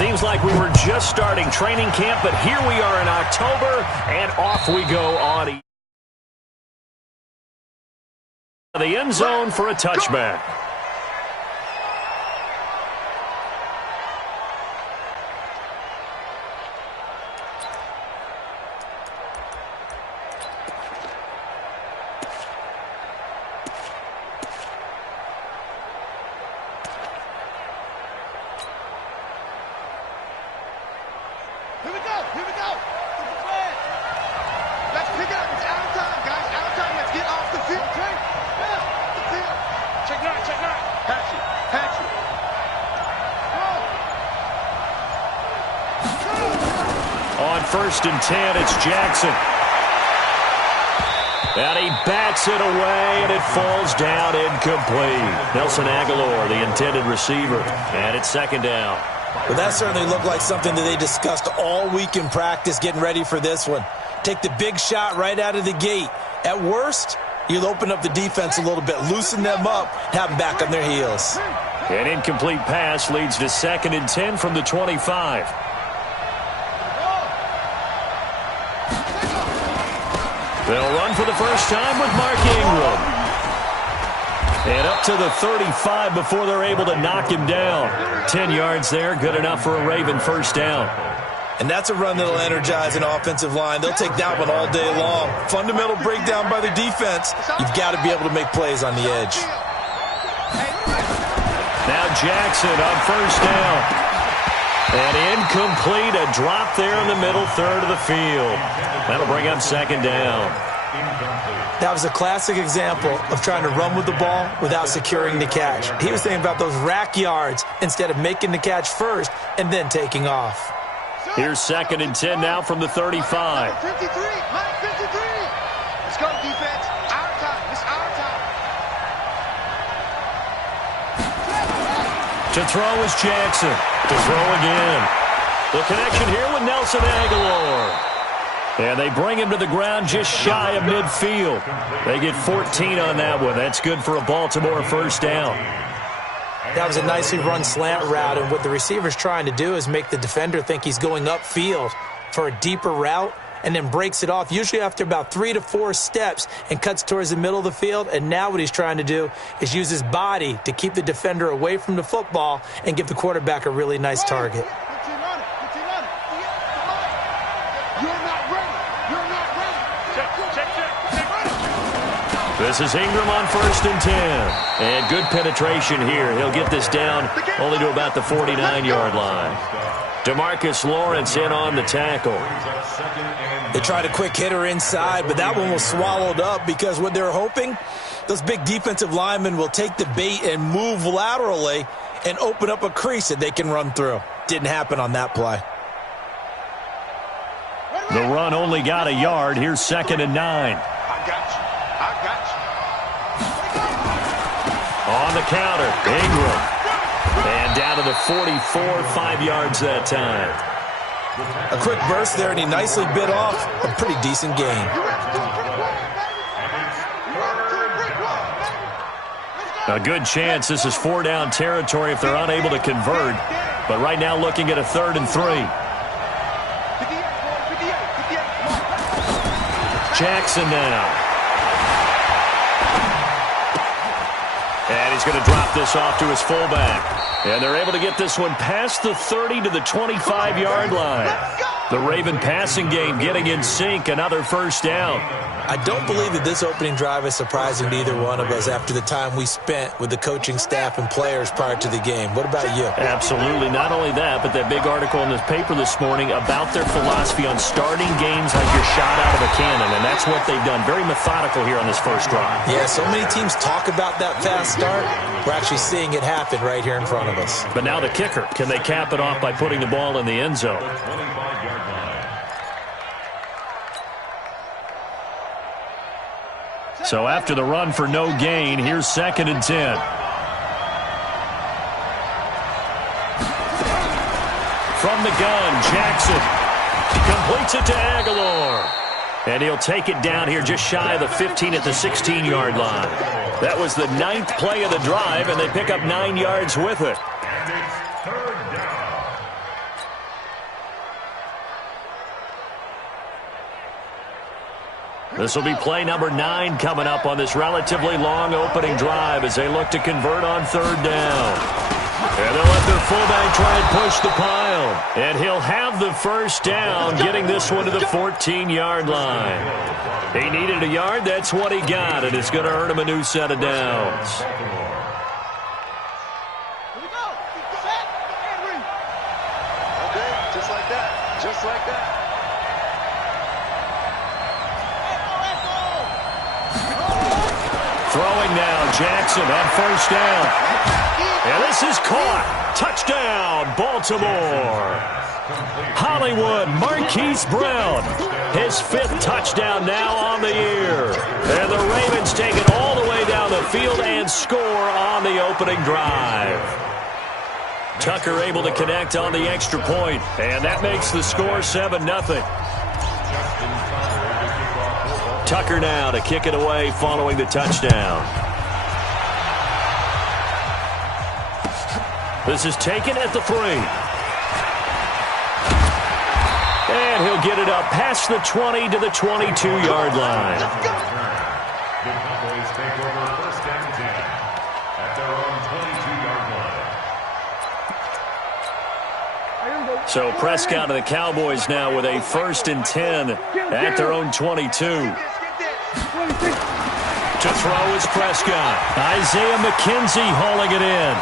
Seems like we were just starting training camp, but here we are in October, and off we go on the end zone for a touchback. On 1st and 10, it's Jackson. And he bats it away, and it falls down incomplete. Nelson Aguilar, the intended receiver, and it's 2nd down. Well, that certainly looked like something that they discussed all week in practice, getting ready for this one. Take the big shot right out of the gate. At worst, you'll open up the defense a little bit, loosen them up, have them back on their heels. An incomplete pass leads to 2nd and 10 from the 25. They'll run for the first time with Mark Ingram. And up to the 35 before they're able to knock him down. 10 yards there, good enough for a Raven 1st down. And that's a run that'll energize an offensive line. They'll take that one all day long. Fundamental breakdown by the defense. You've got to be able to make plays on the edge. Now Jackson on 1st down. And incomplete, a drop there in the middle third of the field. That'll bring up 2nd down. That was a classic example of trying to run with the ball without securing the catch. He was thinking about those rack yards instead of making the catch first and then taking off. Here's 2nd and 10 now from the 35. 53, Mike 53. Let's go, defense. Our time. It's our time. To throw is Jackson. To throw again. The connection here with Nelson Aguilar. And they bring him to the ground just shy of midfield. They get 14 on that one. That's good for a Baltimore 1st down. That was a nicely run slant route, and what the receiver's trying to do is make the defender think he's going upfield for a deeper route and then breaks it off, usually after about 3 to 4 steps, and cuts towards the middle of the field. And now what he's trying to do is use his body to keep the defender away from the football and give the quarterback a really nice target. This is Ingram on 1st and 10. And good penetration here. He'll get this down only to about the 49-yard line. DeMarcus Lawrence in on the tackle. They tried a quick hitter inside, but that one was swallowed up because what they're hoping, those big defensive linemen will take the bait and move laterally and open up a crease that they can run through. Didn't happen on that play. The run only got a yard. Here's 2nd and 9. On the counter, Ingram. And down to the 44, 5 yards that time. A quick burst there, and he nicely bit off a pretty decent gain. A good chance this is 4-down territory if they're unable to convert. But right now looking at a 3rd and 3. Jackson now. And he's going to drop this off to his fullback. And they're able to get this one past the 30 to the 25-yard line. The Raven passing game getting in sync. Another 1st down. I don't believe that this opening drive is surprising to either one of us after the time we spent with the coaching staff and players prior to the game. What about you? Absolutely. Not only that, but that big article in the paper this morning about their philosophy on starting games like you're shot out of a cannon, and that's what they've done. Very methodical here on this first drive. Yeah, so many teams talk about that fast start. We're actually seeing it happen right here in front of us. But now the kicker. Can they cap it off by putting the ball in the end zone? So after the run for no gain, here's 2nd and 10. From the gun, Jackson completes it to Aguilar. And he'll take it down here just shy of the 15 at the 16-yard line. That was the 9th play of the drive, and they pick up 9 yards with it. This will be play number 9 coming up on this relatively long opening drive as they look to convert on third down. And they'll let their fullback try and push the pile. And he'll have the first down, getting this one to the 14-yard line. He needed a yard. That's what he got, and it's going to earn him a new set of downs. Okay, just like that. Just like that. Throwing now, Jackson on first down. And this is caught. Touchdown, Baltimore. Hollywood Marquise Brown, his 5th touchdown now on the year. And the Ravens take it all the way down the field and score on the opening drive. Tucker able to connect on the extra point, and that makes the score 7-0. Tucker now to kick it away following the touchdown. This is taken at the 3. And he'll get it up past the 20 to the 22-yard line. The Cowboys take over first and 10 at their own 22-yard line. So Prescott and the Cowboys now with a 1st and 10 at their own 22. To throw is Prescott. Isaiah McKenzie hauling it in.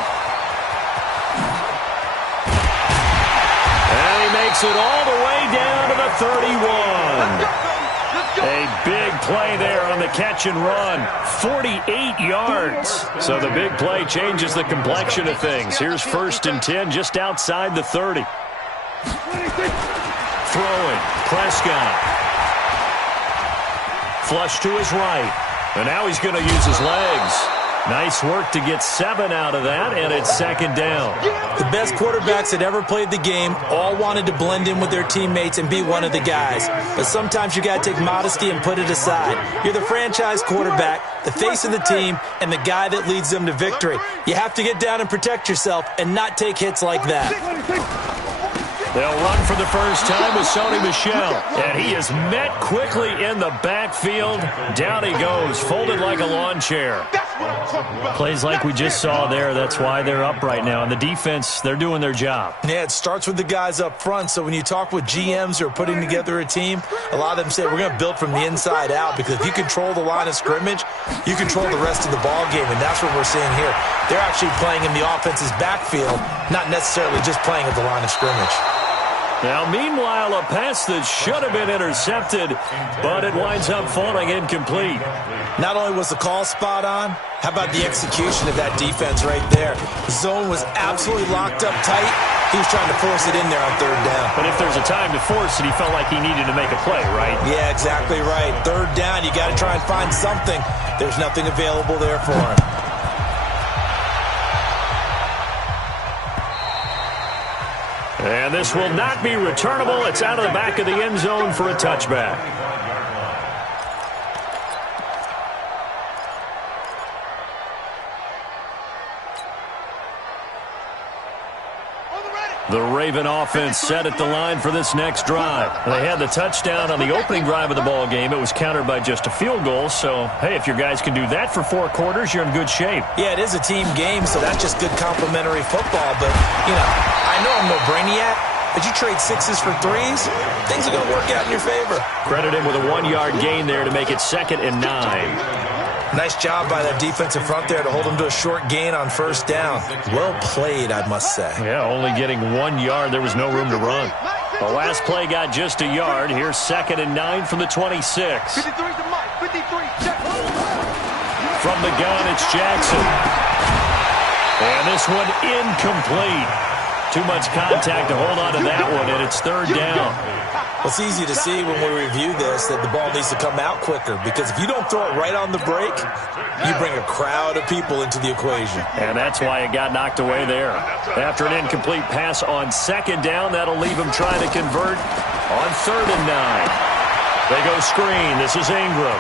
And he makes it all the way down to the 31. A big play there on the catch and run. 48 yards. So the big play changes the complexion of things. Here's 1st and 10 just outside the 30. Throwing, Prescott. Flush to his right. And now he's going to use his legs. Nice work to get 7 out of that, and it's 2nd down. The best quarterbacks that ever played the game all wanted to blend in with their teammates and be one of the guys. But sometimes you got to take modesty and put it aside. You're the franchise quarterback, the face of the team, and the guy that leads them to victory. You have to get down and protect yourself and not take hits like that. They'll run for the first time with Sony Michel. And he is met quickly in the backfield. Down he goes, folded like a lawn chair. Plays like we just saw there. That's why they're up right now. And the defense, they're doing their job. Yeah, it starts with the guys up front. So when you talk with GMs who are putting together a team, a lot of them say we're going to build from the inside out, because if you control the line of scrimmage, you control the rest of the ball game, and that's what we're seeing here. They're actually playing in the offense's backfield, not necessarily just playing at the line of scrimmage. Now, meanwhile, a pass that should have been intercepted, but it winds up falling incomplete. Not only was the call spot on, how about the execution of that defense right there? The zone was absolutely locked up tight. He was trying to force it in there on 3rd down. But if there's a time to force it, he felt like he needed to make a play, right? Yeah, exactly right. 3rd down, you got to try and find something. There's nothing available there for him. And this will not be returnable. It's out of the back of the end zone for a touchback. The Raven offense set at the line for this next drive. They had the touchdown on the opening drive of the ball game. It was countered by just a field goal. So, hey, if your guys can do that for 4 quarters, you're in good shape. Yeah, it is a team game, so that's just good complimentary football. But, you know, I know I'm no brainiac, but you trade 6s for 3s, things are going to work out in your favor. Credit him with a 1-yard gain there to make it 2nd and 9. Nice job by that defensive front there to hold them to a short gain on 1st down. Well played, I must say. Yeah, only getting 1 yard. There was no room to run. The last play got just a yard. Here's 2nd and 9 from the 26. 53 to Mike. 53. Check. From the gun, it's Jackson. And this one incomplete. Too much contact to hold on to that one, and it's 3rd down. Well, it's easy to see when we review this that the ball needs to come out quicker, because if you don't throw it right on the break, you bring a crowd of people into the equation. And that's why it got knocked away there. After an incomplete pass on 2nd down, that'll leave him trying to convert on 3rd and 9. They go screen. This is Ingram.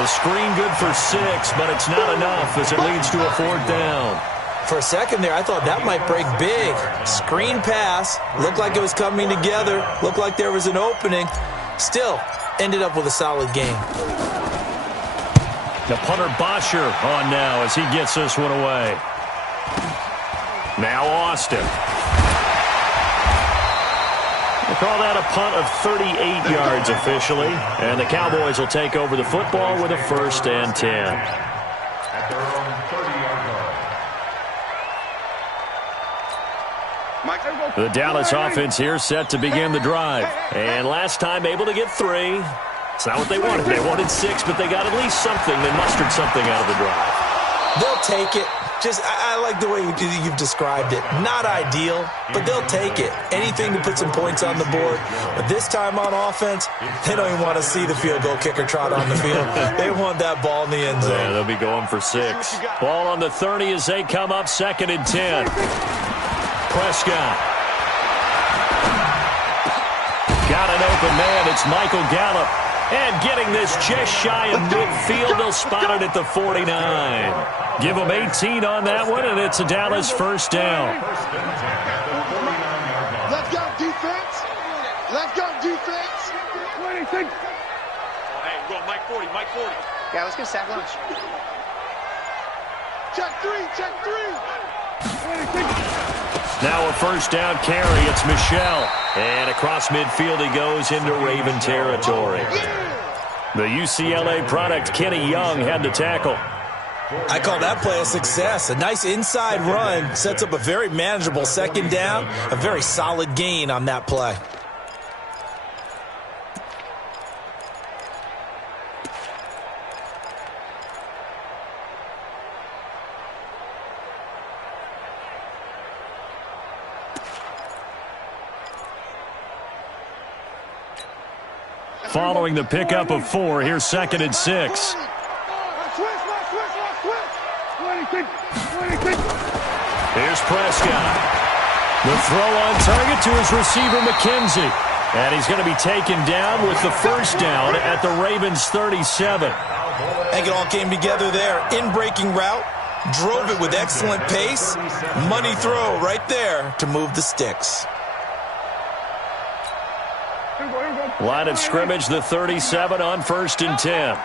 The screen good for 6, but it's not enough as it leads to a 4th down. For a second there, I thought that might break big. Screen pass. Looked like it was coming together. Looked like there was an opening. Still, ended up with a solid game. The punter Bosher on now as he gets this one away. Now Austin. They call that a punt of 38 yards officially. And the Cowboys will take over the football with a 1st and 10. At their own 30-yard line. The Dallas offense here set to begin the drive. And last time able to get 3. It's not what they wanted. They wanted 6, but they got at least something. They mustered something out of the drive. They'll take it. I like the way you've described it. Not ideal, but they'll take it. Anything to put some points on the board. But this time on offense, they don't even want to see the field goal kicker trot on the field. They want that ball in the end zone. Yeah, they'll be going for 6. Ball on the 30 as they come up 2nd and 10. Prescott. Got an open man. It's Michael Gallup. And getting this just shy of midfield, they'll spot it at the 49. Give them 18 on that one, and it's a Dallas 1st down. Let's go, defense. Let's go, defense. 26. Hey, we're going Mike 40, Mike 40. Yeah, let's get sack lunch. Check 3, check 3. 26. Now a 1st down carry. It's Michelle. And across midfield he goes into Raven territory. The UCLA product, Kenny Young, had the tackle. I call that play a success. A nice inside run sets up a very manageable 2nd down. A very solid gain on that play. Following the pickup of 4, here's 2nd and 6. 26. 26. Here's Prescott. The throw on target to his receiver, McKenzie. And he's going to be taken down with the 1st down at the Ravens 37. I think it all came together there. In-breaking route. Drove it with excellent pace. Money throw right there to move the sticks. Line of scrimmage, the 37 on 1st and 10.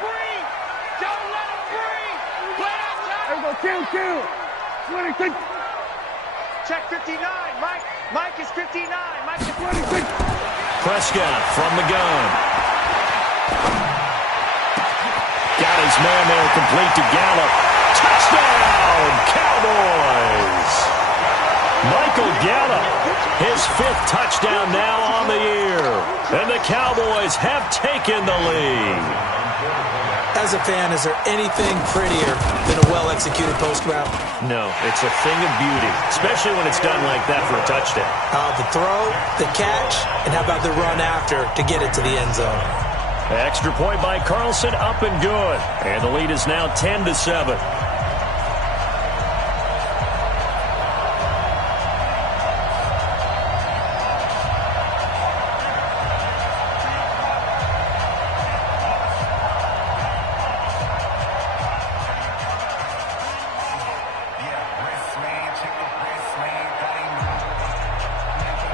Kill. 26. Check 59. Mike is 59. Mike is 26. Prescott from the gun. Got his man there, complete to Gallup. Touchdown, Cowboys! Michael Gallup, his 5th touchdown now on the year. And the Cowboys have taken the lead. As a fan, is there anything prettier than a well-executed post route? No, it's a thing of beauty, especially when it's done like that for a touchdown. The throw, the catch, and how about the run after to get it to the end zone? Extra point by Carlson, up and good. And the lead is now 10-7.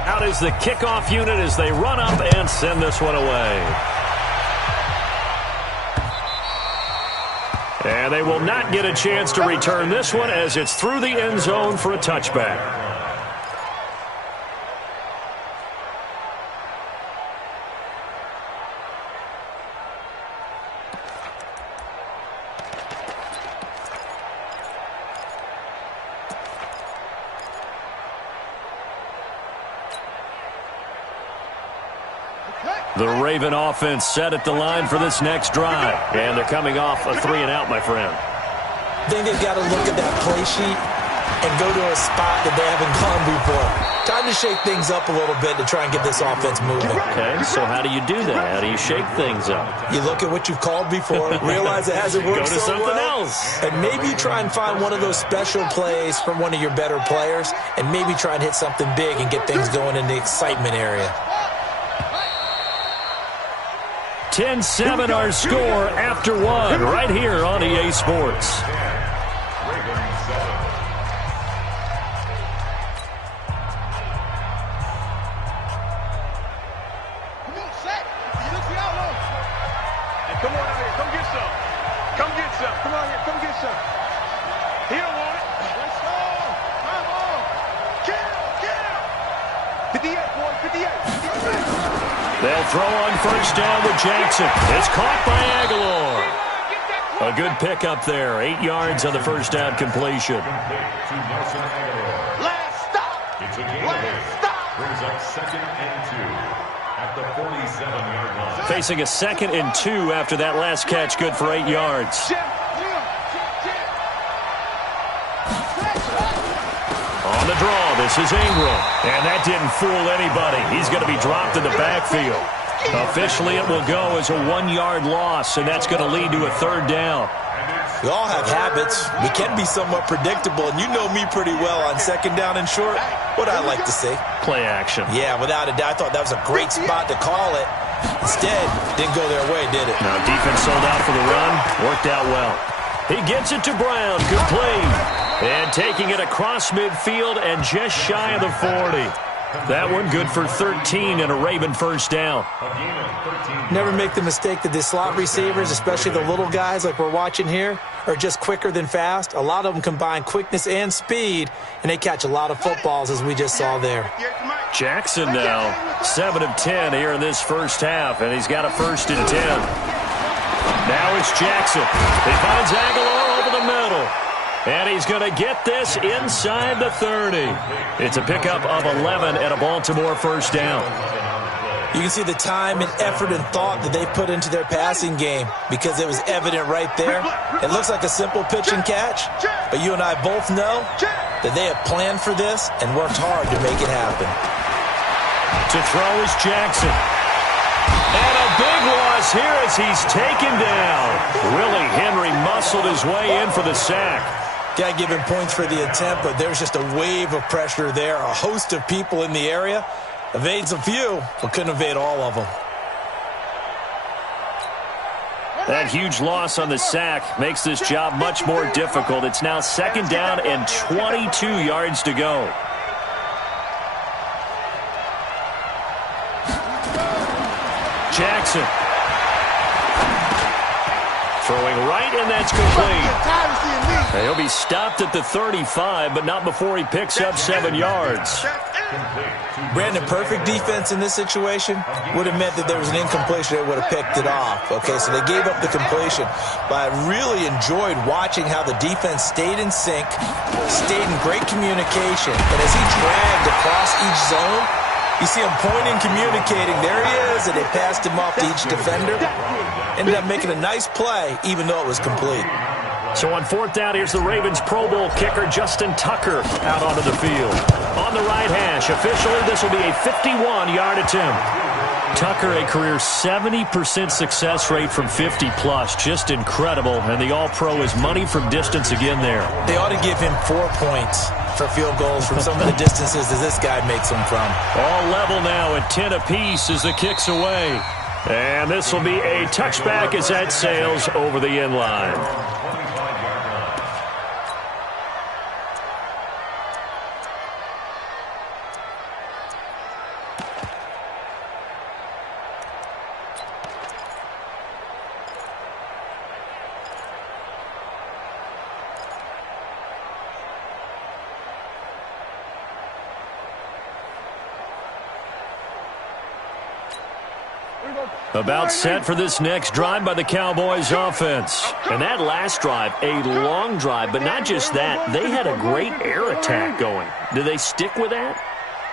Out is the kickoff unit as they run up and send this one away. And they will not get a chance to return this one as it's through the end zone for a touchback. The Raven offense set at the line for this next drive. And they're coming off a 3-and-out, my friend. I think they've got to look at that play sheet and go to a spot that they haven't gone before. Time to shake things up a little bit to try and get this offense moving. Okay, so how do you do that? How do you shake things up? You look at what you've called before, realize it hasn't worked Go to so something well, else. and maybe you try and find one of those special plays from one of your better players, and maybe try and hit something big and get things going in the excitement area. 10-7 our score after 1 right here on EA Sports. sir. He don't want it. Let's go. Come on. Kill. 58, boy. 58. They'll throw on first down with Jackson. It's caught by Aguilar. A good pickup there. 8 yards on the first down completion. Last stop. It's a gain of 8. Brings up 2nd and 2 at the 47-yard line. Facing a 2nd and 2 after that last catch, good for 8 yards. On the draw, this is Ingram. And that didn't fool anybody. He's going to be dropped in the backfield. Officially, it will go as a 1-yard loss, and that's going to lead to a 3rd down. We all have habits. We can be somewhat predictable, and you know me pretty well on 2nd down and short. What I like to say. Play action. Yeah, without a doubt. I thought that was a great spot to call it. Instead, didn't go their way, did it? Now, defense sold out for the run. Worked out well. He gets it to Brown. Complete. And taking it across midfield and just shy of the 40. That one good for 13 and a Raven first down. Never make the mistake that the slot receivers, especially the little guys like we're watching here, are just quicker than fast. A lot of them combine quickness and speed, and they catch a lot of footballs, as we just saw there. Jackson now, 7 of 10 here in this first half, and he's got a 1st and 10. Now it's Jackson. He finds Aguilar over the middle. And he's going to get this inside the 30. It's a pickup of 11 and a Baltimore first down. You can see the time and effort and thought that they put into their passing game because it was evident right there. It looks like a simple pitch and catch, but you and I both know that they have planned for this and worked hard to make it happen. To throw is Jackson. And a big loss here as he's taken down. Willie Henry muscled his way in for the sack. Got to give him points for the attempt, but there's just a wave of pressure there. A host of people in the area. Evades a few, but couldn't evade all of them. That huge loss on the sack makes this job much more difficult. It's now 2nd down and 22 yards to go. Jackson. Throwing right, and that's complete. He'll be stopped at the 35, but not before he picks up 7 yards. Brandon, perfect defense in this situation would have meant that there was an incompletion. They would have picked it off. Okay, so they gave up the completion. But I really enjoyed watching how the defense stayed in sync, stayed in great communication. And as he dragged across each zone, you see him pointing, communicating. There he is, and they passed him off to each defender. Ended up making a nice play, even though it was complete. So on 4th down, here's the Ravens Pro Bowl kicker, Justin Tucker, out onto the field. On the right hash, officially, this will be a 51-yard attempt. Tucker, a career 70% success rate from 50-plus. Just incredible. And the All-Pro is money from distance again there. They ought to give him 4 points for field goals from some of the distances that this guy makes them from. All level now at 10 apiece as the kick's away. And this will be a touchback as that sails over the end line. About set for this next drive by the Cowboys offense. And that last drive, a long drive, but not just that. They had a great air attack going. Do they stick with that?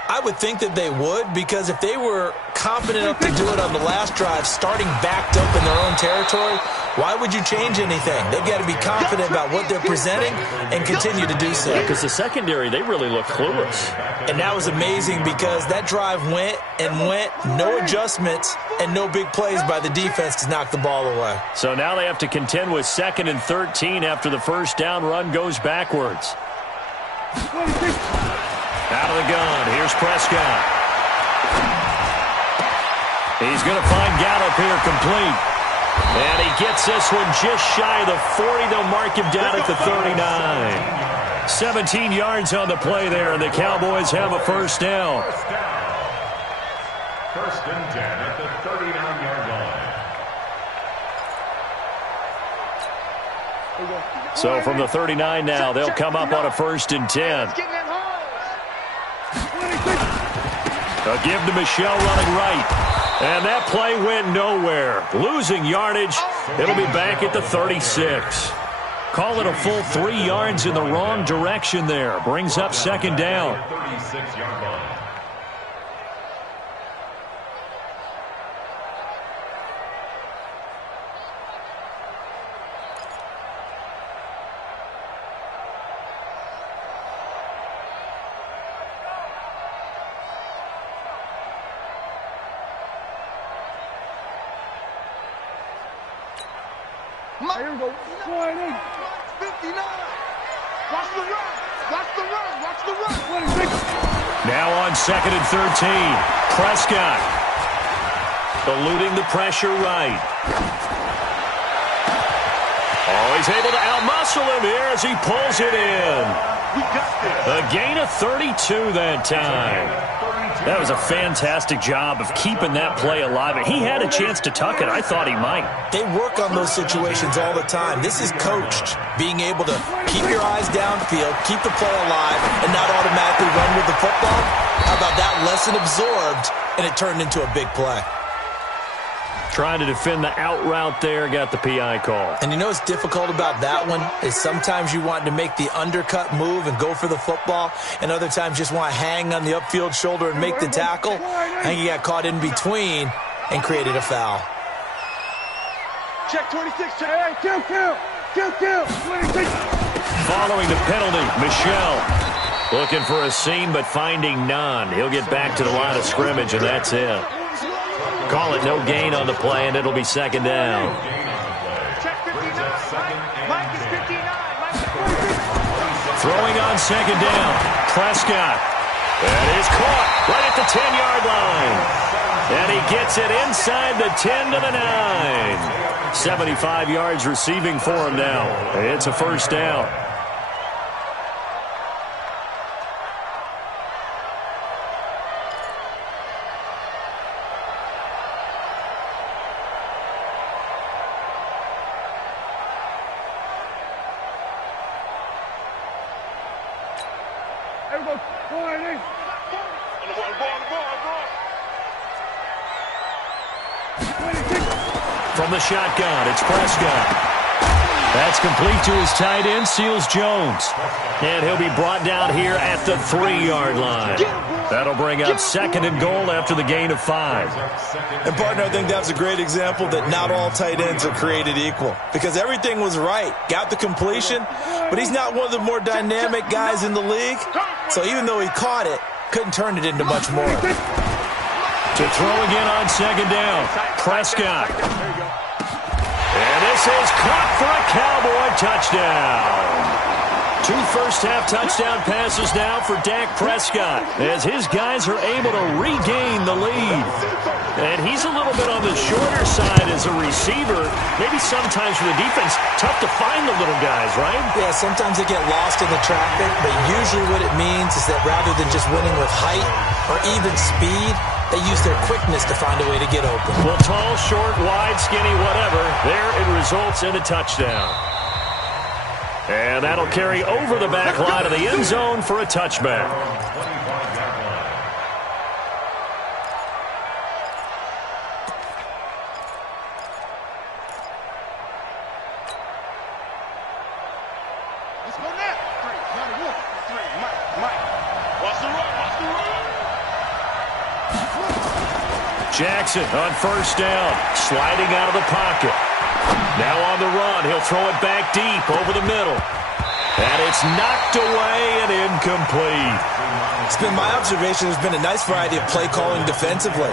I would think that they would, because if they were confident enough to do it on the last drive, starting backed up in their own territory, why would you change anything? They've got to be confident about what they're presenting and continue to do so. Because the secondary, they really look clueless. And that was amazing because that drive went and went, no adjustments, and no big plays by the defense to knock the ball away. So now they have to contend with 2nd and 13 after the first down run goes backwards. Out of the gun, here's Prescott. He's going to find Gallup here complete. And he gets this one just shy of the 40. They'll mark him down at the 39. 17 yards on the play there, and the Cowboys have a first down. 1st and 10 at the 39-yard line. So from the 39 now, they'll come up on a 1st and 10. A give to Michelle running right. And that play went nowhere. Losing yardage. It'll be back at the 36. Call it a full 3 yards in the wrong direction there. Brings up 2nd down. 36-yard line. Here we go. 59. Watch the run. Watch the run. Watch the run. Now on 2nd and 13. Prescott eluding the pressure right. Oh, he's able to outmuscle him here as he pulls it in. A gain of 32 that time. That was a fantastic job of keeping that play alive. He had a chance to tuck it. I thought he might. They work on those situations all the time. This is coached, being able to keep your eyes downfield, keep the play alive, and not automatically run with the football. How about that lesson absorbed, and it turned into a big play? Trying to defend the out route there, got the PI call. And you know what's difficult about that one is sometimes you want to make the undercut move and go for the football, and other times just want to hang on the upfield shoulder and make the tackle. I think he got caught in between and created a foul. Check 26. Check. Hey, kill. 26. Following the penalty, Michelle looking for a seam but finding none. He'll get back to the line of scrimmage, and that's it. Call it no gain on the play, and it'll be 2nd down. Check 59. Mike is 59. Throwing on 2nd down. Prescott. That is caught right at the 10-yard line. And he gets it inside the 10 to the 9. 75 yards receiving for him now. It's a 1st down. From the shotgun, it's Prescott. That's complete to his tight end, Seals Jones. And he'll be brought down here at the 3-yard line. That'll bring up 2nd and goal after the gain of 5. And, partner, I think that's a great example that not all tight ends are created equal. Because everything was right. Got the completion, but he's not one of the more dynamic guys in the league. So even though he caught it, couldn't turn it into much more. To throw again on 2nd down, Prescott. And this is caught for a Cowboy touchdown. 2 first-half touchdown passes now for Dak Prescott as his guys are able to regain the lead. And he's a little bit on the shorter side as a receiver. Maybe sometimes for the defense, tough to find the little guys, right? Yeah, sometimes they get lost in the traffic, but usually what it means is that rather than just winning with height or even speed, they use their quickness to find a way to get open. Well, tall, short, wide, skinny, whatever, there it results in a touchdown. And that'll carry over the back line of the end zone for a touchback. Let's go now. 3, 1, 3. Mike. Watch the run. Jackson on 1st down, sliding out of the pocket. Now on the run, he'll throw it back deep over the middle. And it's knocked away and incomplete. It's been my observation there's been a nice variety of play calling defensively.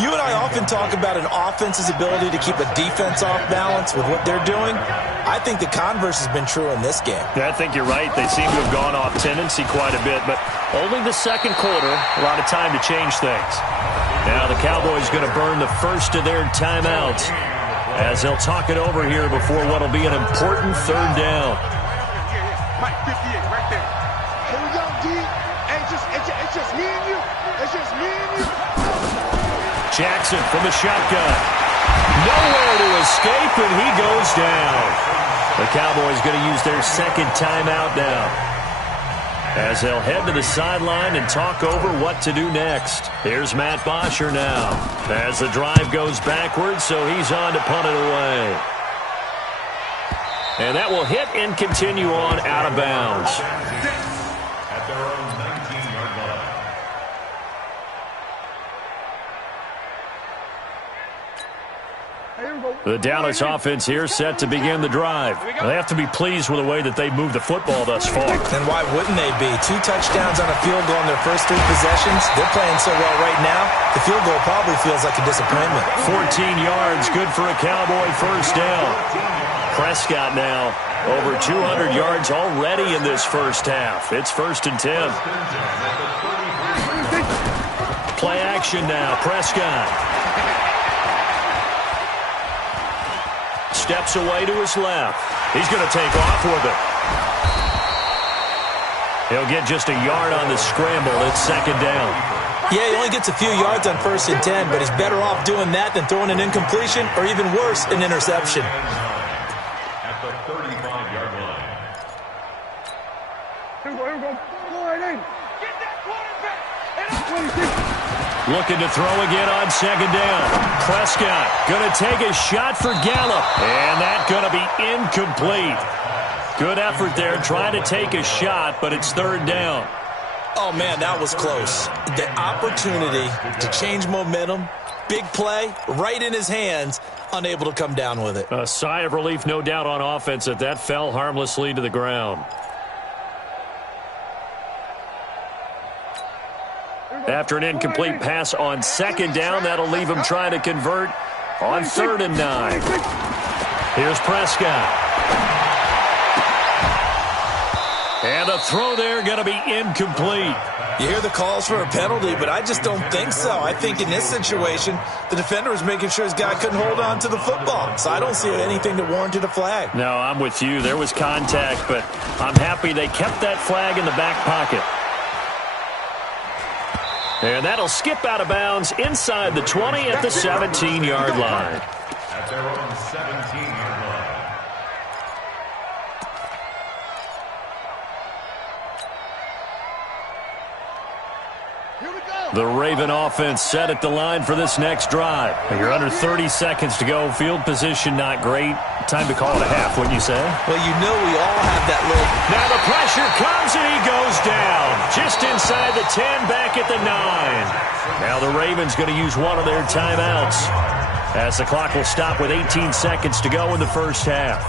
You and I often talk about an offense's ability to keep a defense off balance with what they're doing. I think the converse has been true in this game. Yeah, I think you're right. They seem to have gone off tendency quite a bit, but only the 2nd quarter, a lot of time to change things. Now the Cowboys going to burn the first of their timeouts as they'll talk it over here before what will be an important 3rd down. Mike, 58, right there. Here we go, D. It's just me and you. It's just me and you. Jackson from the shotgun. Nowhere to escape, and he goes down. The Cowboys going to use their second timeout now, as they'll head to the sideline and talk over what to do next. Here's Matt Bosher now, as the drive goes backwards, so he's on to punt it away. And that will hit and continue on out of bounds. At their own 19-yard line. The Dallas offense here set to begin the drive. They have to be pleased with the way that they moved the football thus far. And why wouldn't they be? 2 touchdowns on a field goal in their first 3 possessions. They're playing so well right now, the field goal probably feels like a disappointment. 14 yards, good for a Cowboy first down. Prescott now over 200 yards already in this first half. It's 1st and 10. Play action now, Prescott. Steps away to his left. He's going to take off with it. He'll get just a yard on the scramble. It's 2nd down. Yeah, he only gets a few yards on 1st and 10, but he's better off doing that than throwing an incompletion or even worse, an interception. At the 35-yard line. Here we go. Go right in. Get that quarterback. Looking to throw again on 2nd down. Prescott going to take a shot for Gallup. And that's going to be incomplete. Good effort there trying to take a shot, but it's 3rd down. Oh, man, that was close. The opportunity to change momentum, big play, right in his hands, unable to come down with it. A sigh of relief, no doubt, on offense that fell harmlessly to the ground. After an incomplete pass on 2nd down, that'll leave him trying to convert on 3rd and 9. Here's Prescott. And the throw there going to be incomplete. You hear the calls for a penalty, but I just don't think so. I think in this situation, the defender was making sure his guy couldn't hold on to the football. So I don't see anything that warranted a flag. No, I'm with you. There was contact, but I'm happy they kept that flag in the back pocket. And that'll skip out of bounds inside the 20 at the 17-yard line. At their own 17-yard line. The Raven offense set at the line for this next drive. You're under 30 seconds to go. Field position not great. Time to call it a half, wouldn't you say? Well, you know we all have that little... Now the pressure comes and he goes down. Just inside the 10, back at the 9. Now the Ravens going to use one of their timeouts, as the clock will stop with 18 seconds to go in the first half.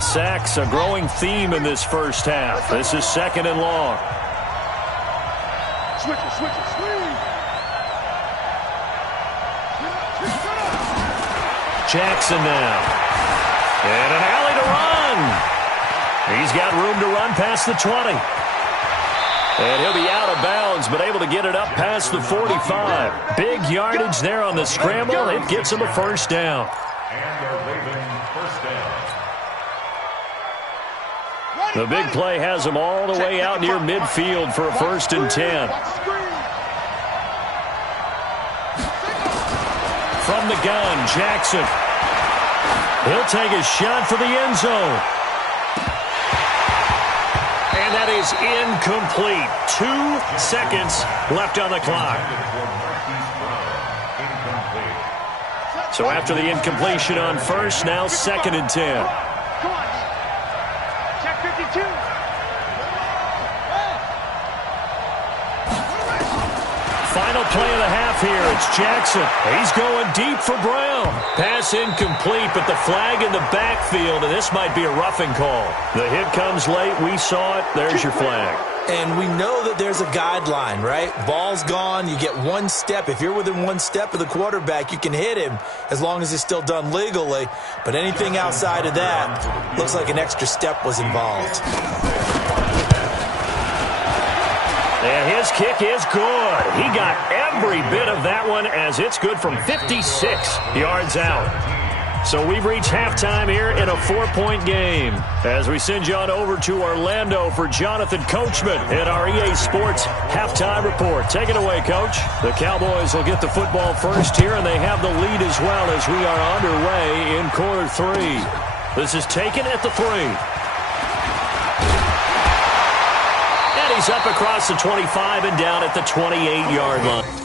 Sacks, a growing theme in this first half. This is 2nd and long. Switch it, switch it, swing. Jackson now. And an alley to run. He's got room to run past the 20. And he'll be out of bounds, but able to get it up past the 45. Big yardage there on the scramble. It gets him a first down. And the Raven first down. The big play has him all the way out near midfield for a 1st and 10. From the gun, Jackson. He'll take a shot for the end zone. And that is incomplete. 2 seconds left on the clock. So after the incompletion on first, now 2nd and 10. Final play of the half here. It's Jackson. He's going deep for Brown. Pass incomplete, but the flag in the backfield, and this might be a roughing call. The hit comes late. We saw it. There's your flag. And we know that there's a guideline, right? Ball's gone. You get 1 step. If you're within 1 step of the quarterback, you can hit him as long as it's still done legally. But anything outside of that looks like an extra step was involved. And his kick is good. He got every bit of that one, as it's good from 56 yards out. So we've reached halftime here in a 4-point game. As we send you on over to Orlando for Jonathan Coachman in our EA Sports halftime report. Take it away, Coach. The Cowboys will get the football first here, and they have the lead as well as we are underway in quarter 3. This is taken at the 3. And he's up across the 25 and down at the 28-yard line.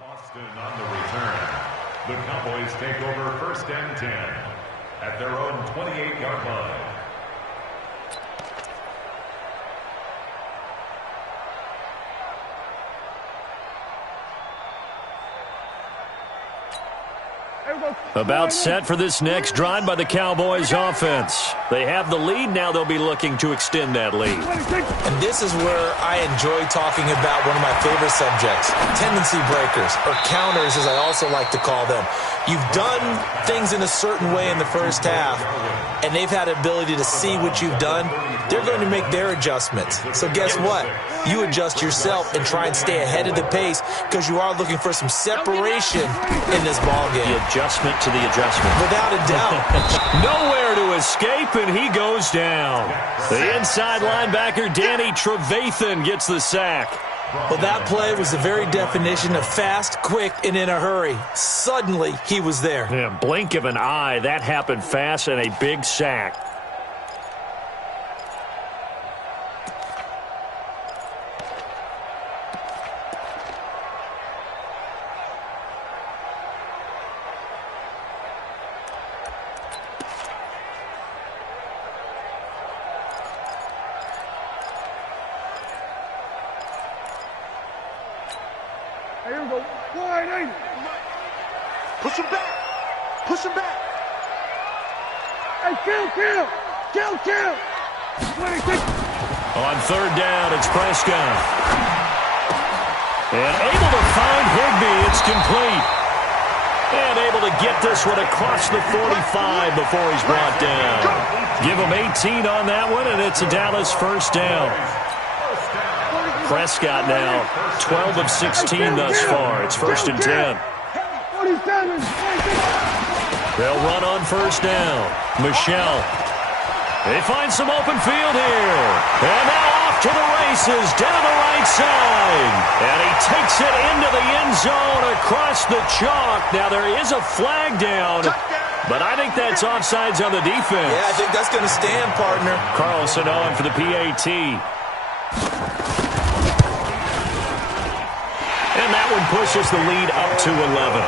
Boston on the return. The Cowboys take over first and 10 at their own 28-yard line. About set for this next drive by the Cowboys offense. They have the lead. Now they'll be looking to extend that lead. And this is where I enjoy talking about one of my favorite subjects, tendency breakers, or counters as I also like to call them. You've done things in a certain way in the first half, and they've had the ability to see what you've done. They're going to make their adjustments. So guess what? You adjust yourself and try and stay ahead of the pace because you are looking for some separation in this ballgame. The adjustment to the adjustment. Without a doubt. Nowhere to escape, and he goes down. The inside linebacker, Danny Trevathan, gets the sack. Well, that play was the very definition of fast, quick, and in a hurry. Suddenly, he was there. Yeah, blink of an eye. That happened fast and a big sack. Here we go. Wide eight. Push him back. Push him back. Hey, kill. 26. On third down, it's Prescott. And able to find Higbee. It's complete. And able to get this one across the 45 before he's brought down. Give him 18 on that one, and it's a Dallas first down. Prescott now 12 of 16 thus far. It's 1st and 10. They'll run on 1st down. Michelle. They find some open field here. And now off to the races down the right side. And he takes it into the end zone across the chalk. Now there is a flag down, but I think that's offsides on the defense. Yeah, I think that's going to stand, partner. Carlson on for the PAT. And that one pushes the lead up to 11.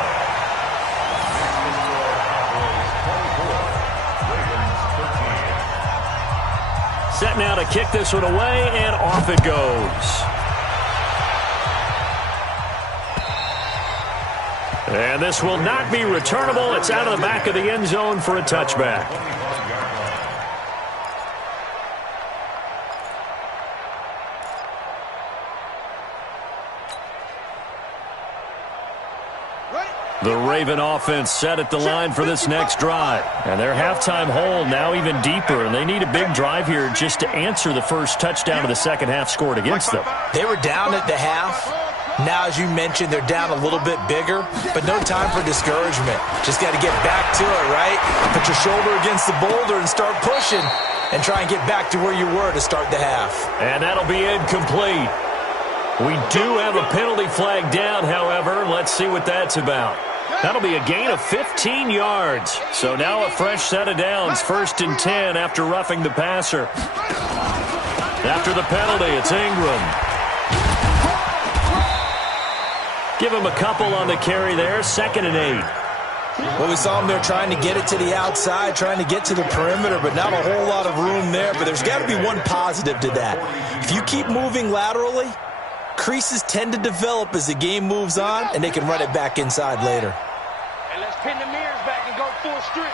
Set now to kick this one away, and off it goes. And this will not be returnable. It's out of the back of the end zone for a touchback. The Raven offense set at the line for this next drive. And their halftime hole now even deeper, and they need a big drive here just to answer the first touchdown of the second half scored against them. They were down at the half. Now, as you mentioned, they're down a little bit bigger, but no time for discouragement. Just got to get back to it, right? Put your shoulder against the boulder and start pushing and try and get back to where you were to start the half. And that'll be incomplete. We do have a penalty flag down, however. Let's see what that's about. That'll be a gain of 15 yards. So now a fresh set of downs, 1st and 10 after roughing the passer. After the penalty, it's Ingram. Give him a couple on the carry there, 2nd and 8. Well, we saw him there trying to get it to the outside, trying to get to the perimeter, but not a whole lot of room there. But there's got to be one positive to that. If you keep moving laterally, creases tend to develop as the game moves on, and they can run it back inside later. And let's pin the mirrors back and go full strength.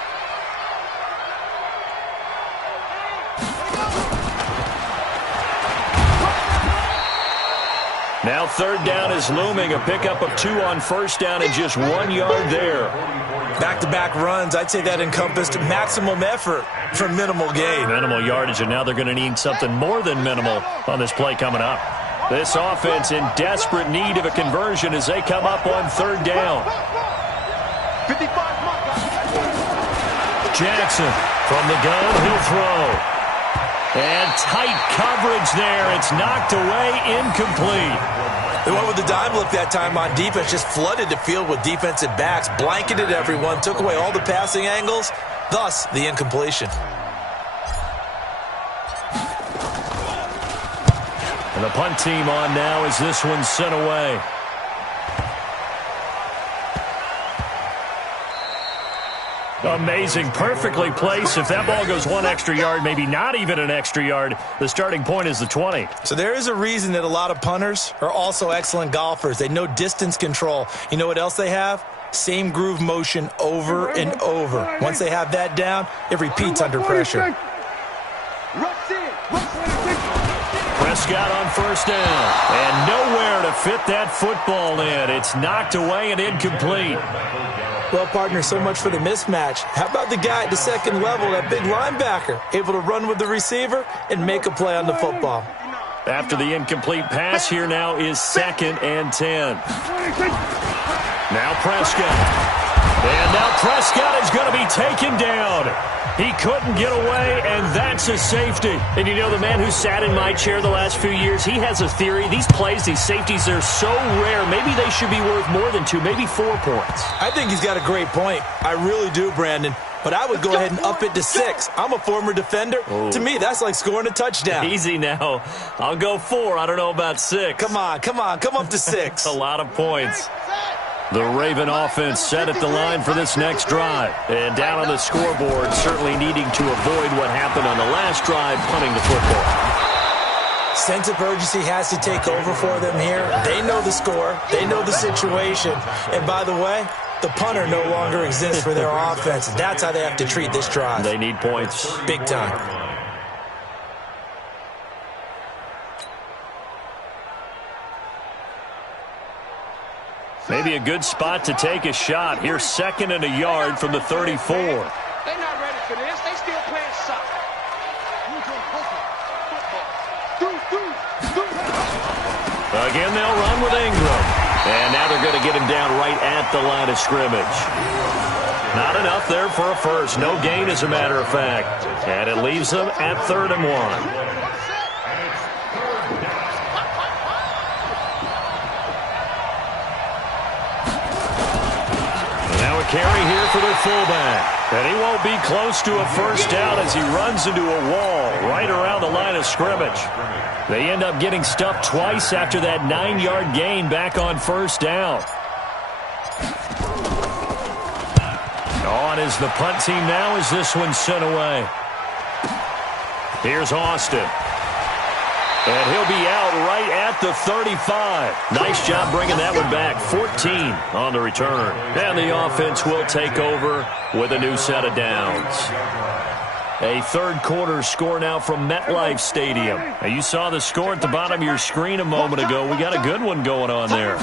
Now 3rd down is looming. A pickup of 2 on 1st down and just 1 yard there. Back-to-back runs, I'd say that encompassed maximum effort for minimal gain. Minimal yardage, and now they're going to need something more than minimal on this play coming up. This offense in desperate need of a conversion as they come up on 3rd down. Jackson from the gun, he'll throw. And tight coverage there. It's knocked away, incomplete. They went with the dime look that time on defense, just flooded the field with defensive backs, blanketed everyone, took away all the passing angles, thus the incompletion. And the punt team on now as this one's sent away. Amazing, perfectly placed. If that ball goes 1 extra yard, maybe not even an extra yard, the starting point is the 20. So there is a reason that a lot of punters are also excellent golfers. They know distance control. You know what else they have? Same groove motion over and over. Once they have that down, it repeats under pressure. Prescott on 1st down. And nowhere to fit that football in. It's knocked away and incomplete. Well, partner, so much for the mismatch. How about the guy at the 2nd level, that big linebacker, able to run with the receiver and make a play on the football? After the incomplete pass, here now is 2nd and 10. Now Prescott. And now Prescott is going to be taken down. He couldn't get away, and that's a safety. And you know, the man who sat in my chair the last few years, he has a theory. These plays, these safeties, they're so rare. Maybe they should be worth more than 2, maybe 4 points. I think he's got a great point. I really do, Brandon. But I would go ahead and up it to 6. I'm a former defender. Oh. To me, that's like scoring a touchdown. Easy now. I'll go 4. I don't know about 6. Come on. Come up to 6. A lot of points. The Raven offense set at the line for this next drive. And down on the scoreboard, certainly needing to avoid what happened on the last drive, punting the football. Sense of urgency has to take over for them here. They know the score. They know the situation. And by the way, the punter no longer exists for their offense. That's how they have to treat this drive. They need points. Big time. Maybe a good spot to take a shot. Here's 2nd and a yard from the 34. They're not ready for this. They still playing soccer. Again, they'll run with Ingram. And now they're going to get him down right at the line of scrimmage. Not enough there for a first. No gain, as a matter of fact. And it leaves them at 3rd and 1. Now a carry here for their fullback. And he won't be close to a first down as he runs into a wall right around the line of scrimmage. They end up getting stuffed twice after that 9-yard gain back on first down. On is the punt team now as this one's sent away. Here's Austin. And he'll be out right at the 35. Nice job bringing that one back. 14 on the return. And the offense will take over with a new set of downs. A third-quarter score now from MetLife Stadium. Now, you saw the score at the bottom of your screen a moment ago. We got a good one going on there.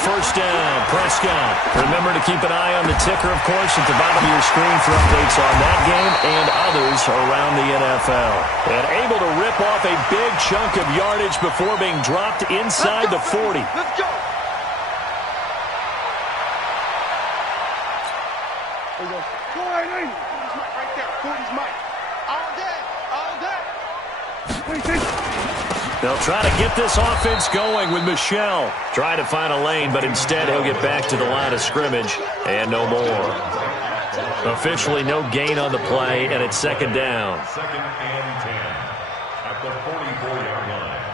First down, Prescott. Remember to keep an eye on the ticker, of course, at the bottom of your screen for updates on that game and others around the NFL. And able to rip off a big chunk of yardage before being dropped inside the 40. Let's go. There we go. Go ahead, right there. 40's Mike. All day. All day. 26. They'll try to get this offense going with Michelle. Try to find a lane, but instead he'll get back to the line of scrimmage and no more. Officially no gain on the play, and it's 2nd down. 2nd and 10 at the 44-yard line.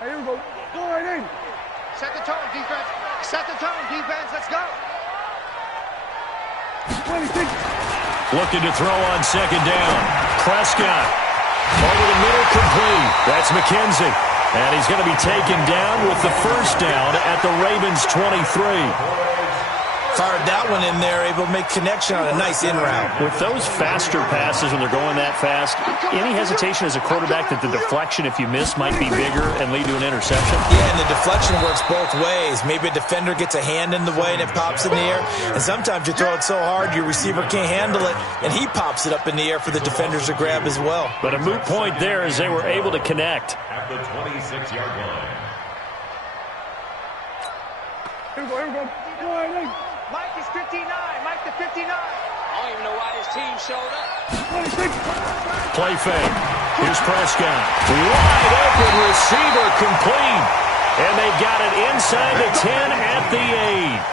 Hey, here we go. Go right in. Set the tone, defense. Set the tone, defense. Let's go. 26. Looking to throw on 2nd down. Prescott. Over the middle, complete. That's McKenzie. And he's going to be taken down with the first down at the Ravens' 23. Fired that one in there, able to make connection on a nice in route. With those faster passes when they're going that fast, any hesitation as a quarterback that the deflection, if you miss, might be bigger and lead to an interception? Yeah, and the deflection works both ways. Maybe a defender gets a hand in the way and it pops in the air. And sometimes you throw it so hard your receiver can't handle it, and he pops it up in the air for the defenders to grab as well. But a moot point there as they were able to connect. At the 26-yard line. Here we go. Here we go. Go right in. Mike is 59. Mike the 59. I don't even know why his team showed up. 26. Play fake. Here's Prescott. Wide open receiver complete. And they got it inside the 10 at the 8.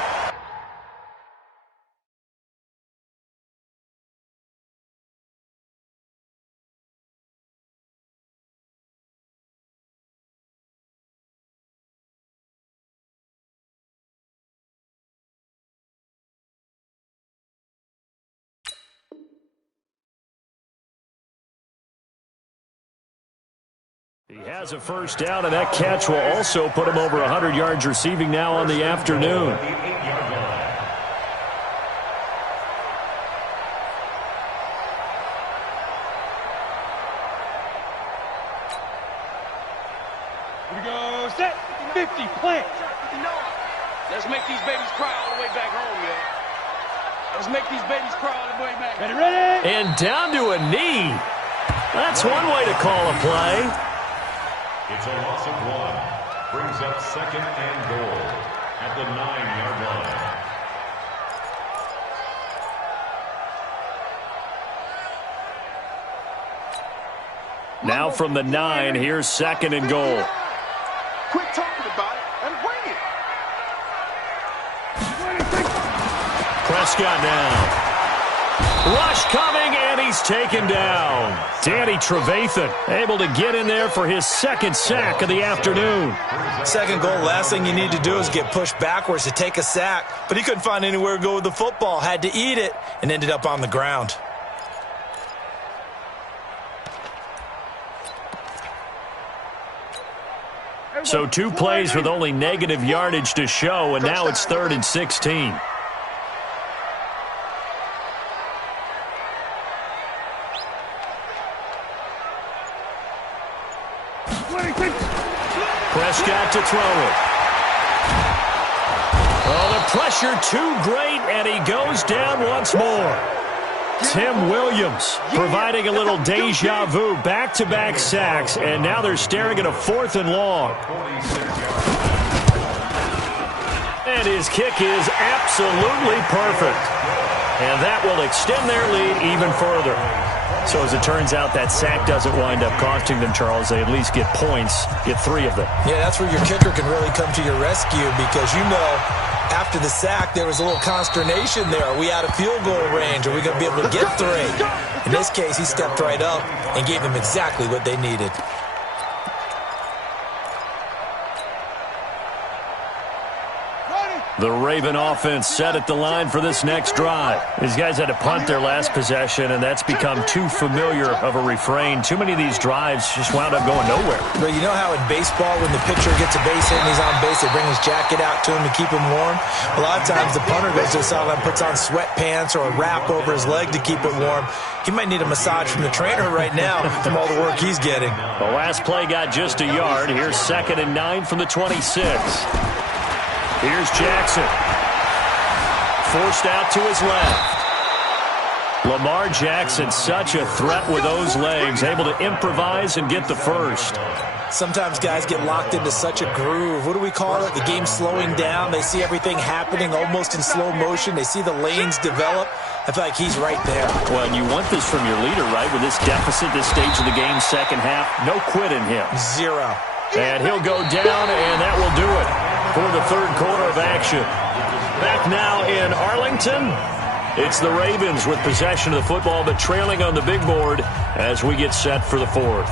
He has a first down, and that catch will also put him over 100 yards receiving now on the afternoon. Here we go. Set. 50. Plant. Let's make these babies cry all the way back home, man. Let's make these babies cry all the way back. Ready, ready. And down to a knee. That's one way to call a play. It's a loss of 1. Brings up 2nd and goal at the 9-yard line. Now from the 9, here's 2nd and goal. Quit talking about it and bring it. 26. Prescott now. Rush coming, and he's taken down. Danny Trevathan able to get in there for his 2nd sack of the afternoon. 2nd goal, last thing you need to do is get pushed backwards to take a sack. But he couldn't find anywhere to go with the football, had to eat it, and ended up on the ground. So 2 plays with only negative yardage to show, and now it's 3rd and 16. Prescott to throw it. Oh, the pressure too great, and he goes down once more. Tim Williams providing a little deja vu, back-to-back sacks, and now they're staring at a 4th and long. And his kick is absolutely perfect. And that will extend their lead even further. So as it turns out, that sack doesn't wind up costing them, Charles. They at least get points, get 3 of them. Yeah, that's where your kicker can really come to your rescue because, you know, after the sack, there was a little consternation there. Are we out of field goal range? Are we going to be able to get 3? In this case, he stepped right up and gave them exactly what they needed. The Raven offense set at the line for this next drive. These guys had to punt their last possession, and that's become too familiar of a refrain. Too many of these drives just wound up going nowhere. But you know how in baseball, when the pitcher gets a base hit and he's on base, they bring his jacket out to him to keep him warm? A lot of times the punter goes to the sideline, puts on sweatpants or a wrap over his leg to keep it warm. He might need a massage from the trainer right now from all the work he's getting. The last play got just a yard. Here's 2nd and 9 from the 26. Here's Jackson. Forced out to his left. Lamar Jackson, such a threat with those legs, able to improvise and get the first. Sometimes guys get locked into such a groove. What do we call it? The game slowing down. They see everything happening almost in slow motion. They see the lanes develop. I feel like he's right there. Well, and you want this from your leader, right? With this deficit, this stage of the game, second half, no quit in him. 0. And he'll go down, and that will do it for the 3rd quarter of action. Back now in Arlington, it's the Ravens with possession of the football, but trailing on the big board as we get set for the 4th.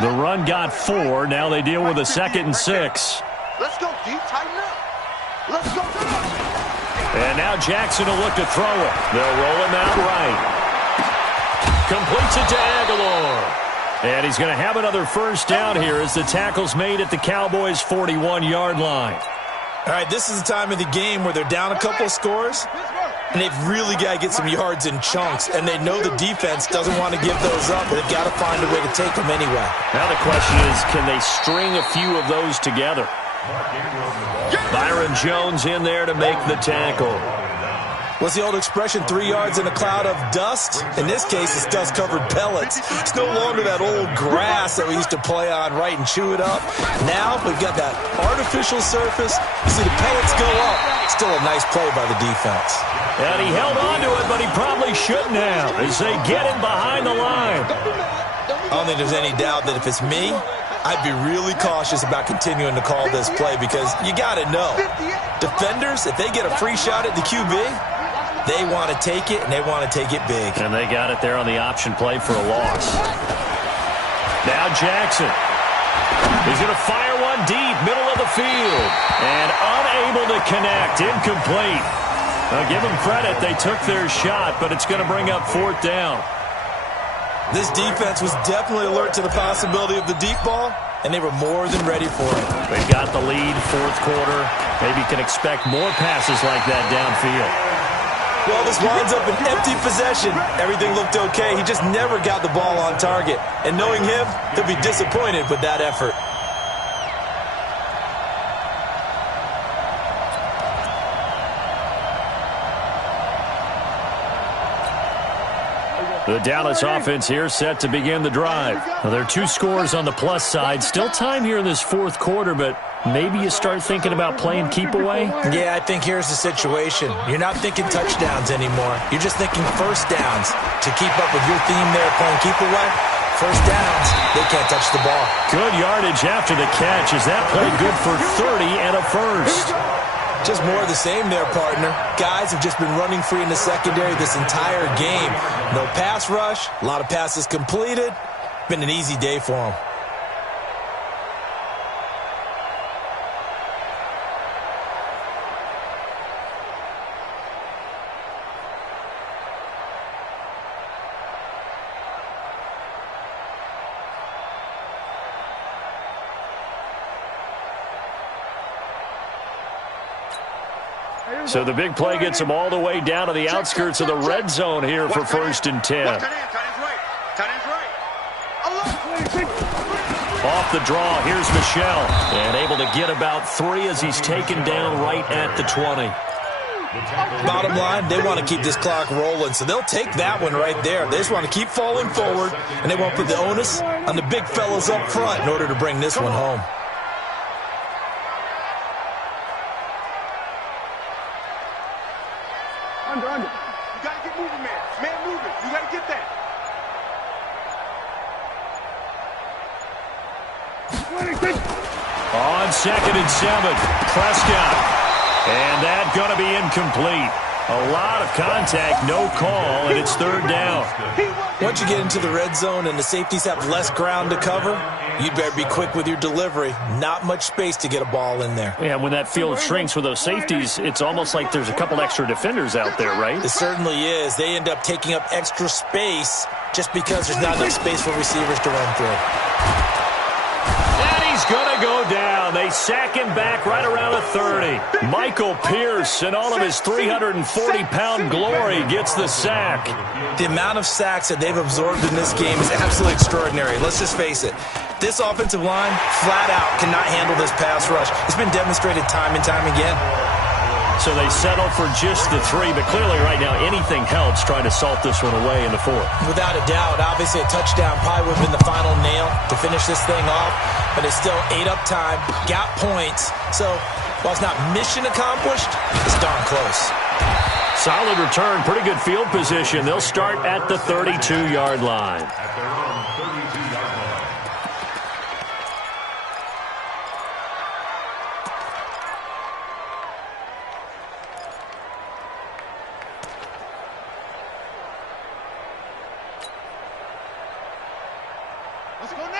The run got 4. Now they deal with a 2nd and 6. Let's go, D. Tighten up. Let's go. And now Jackson will look to throw it. They'll roll him out right. Completes it to Aguilar. And he's going to have another first down here as the tackle's made at the Cowboys' 41-yard line. All right, this is the time of the game where they're down a couple scores, and they've really got to get some yards in chunks, and they know the defense doesn't want to give those up, but they've got to find a way to take them anyway. Now the question is, can they string a few of those together? Byron Jones in there to make the tackle. What's the old expression, 3 yards in a cloud of dust? In this case, it's dust-covered pellets. It's no longer that old grass that we used to play on, right, and chew it up. Now we've got that artificial surface. You see the pellets go up. Still a nice play by the defense. And he held on to it, but he probably shouldn't have as they get him behind the line. I don't think there's any doubt that if it's me, I'd be really cautious about continuing to call this play because you got to know, defenders, if they get a free shot at the QB, they want to take it, and they want to take it big. And they got it there on the option play for a loss. Now Jackson. He's going to fire one deep, middle of the field. And unable to connect, incomplete. Now give them credit, they took their shot, but it's going to bring up 4th down. This defense was definitely alert to the possibility of the deep ball, and they were more than ready for it. They've got the lead, 4th quarter. Maybe can expect more passes like that downfield. Well, this winds up an empty possession. Everything looked okay. He just never got the ball on target. And knowing him, he'll be disappointed with that effort. The Dallas offense here set to begin the drive. Well, there are 2 scores on the plus side. Still time here in this 4th quarter, but maybe you start thinking about playing keep away? Yeah, I think here's the situation. You're not thinking touchdowns anymore. You're just thinking first downs. To keep up with your theme there, playing keep away, first downs, they can't touch the ball. Good yardage after the catch. Is that play good for 30 and a first? Just more of the same there, partner. Guys have just been running free in the secondary this entire game. No pass rush, a lot of passes completed. Been an easy day for them. So the big play gets them all the way down to the outskirts of the red zone here for 1st and 10. Off the draw, here's Michel. And able to get about 3 as he's taken down right at the 20. Bottom line, they want to keep this clock rolling, so they'll take that one right there. They just want to keep falling forward, and they won't put the onus on the big fellas up front in order to bring this one home. Under. You got to get moving, man. Man moving. You got to get that. 26. On 2nd and 7, Prescott. And that's going to be incomplete. A lot of contact, no call, and it's 3rd down. Once you get into the red zone and the safeties have less ground to cover, you'd better be quick with your delivery. Not much space to get a ball in there. Yeah, when that field shrinks with those safeties, it's almost like there's a couple extra defenders out there, right? It certainly is. They end up taking up extra space just because there's not enough space for receivers to run through. And he's going to go down. They sack him back right around the 30. Michael Pierce, in all of his 340-pound glory, gets the sack. The amount of sacks that they've absorbed in this game is absolutely extraordinary. Let's just face it. This offensive line, flat out, cannot handle this pass rush. It's been demonstrated time and time again. So they settle for just the 3, but clearly right now anything helps trying to salt this one away in the 4th. Without a doubt, obviously a touchdown probably would have been the final nail to finish this thing off, but it's still ate up time, got points. So while it's not mission accomplished, it's darn close. Solid return, pretty good field position. They'll start at the 32-yard line. At their own 32-yard line.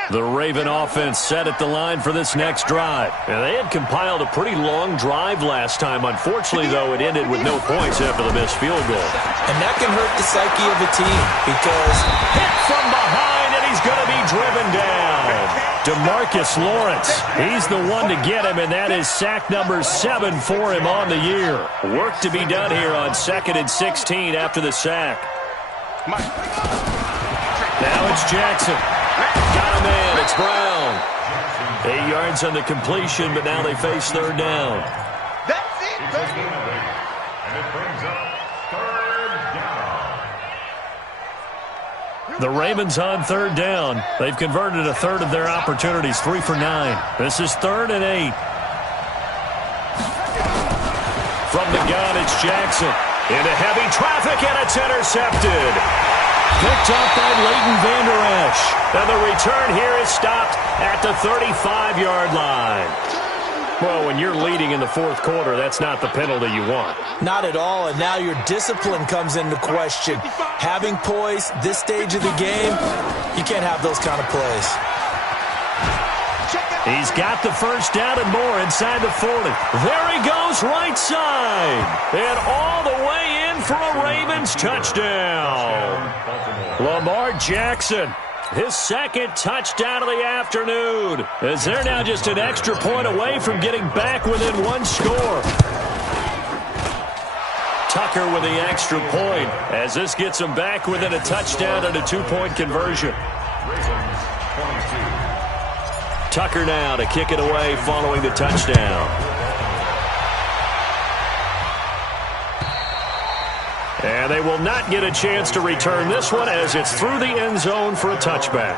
The Raven offense set at the line for this next drive. And they had compiled a pretty long drive last time. Unfortunately, though, it ended with no points after the missed field goal. And that can hurt the psyche of a team because hit from behind, and he's going to be driven down. DeMarcus Lawrence, he's the one to get him, and that is sack number 7 for him on the year. Work to be done here on 2nd and 16 after the sack. Now it's Jackson. Got a man, it's Brown. 8 yards on the completion, but now they face 3rd down. That's it, baby. And it brings up 3rd down. The Ravens on 3rd down. They've converted 1/3 of their opportunities, 3 for 9. This is 3rd and 8. From the gun, it's Jackson. Into heavy traffic, and it's intercepted. Picked up by Leighton Vander Esch. And the return here is stopped at the 35-yard line. Well, when you're leading in the 4th quarter, that's not the penalty you want. not at all, and now your discipline comes into question. Having poise this stage of the game, you can't have those kind of plays. He's got the first down and more inside the 40. There he goes, right side. And all the way in for a Ravens touchdown. Lamar Jackson, his second touchdown of the afternoon, as they're now just an extra point away from getting back within one score. Tucker with the extra point, as this gets them back within a touchdown and a two-point conversion. Tucker now to kick it away following the touchdown. And they will not get a chance to return this one as it's through the end zone for a touchback.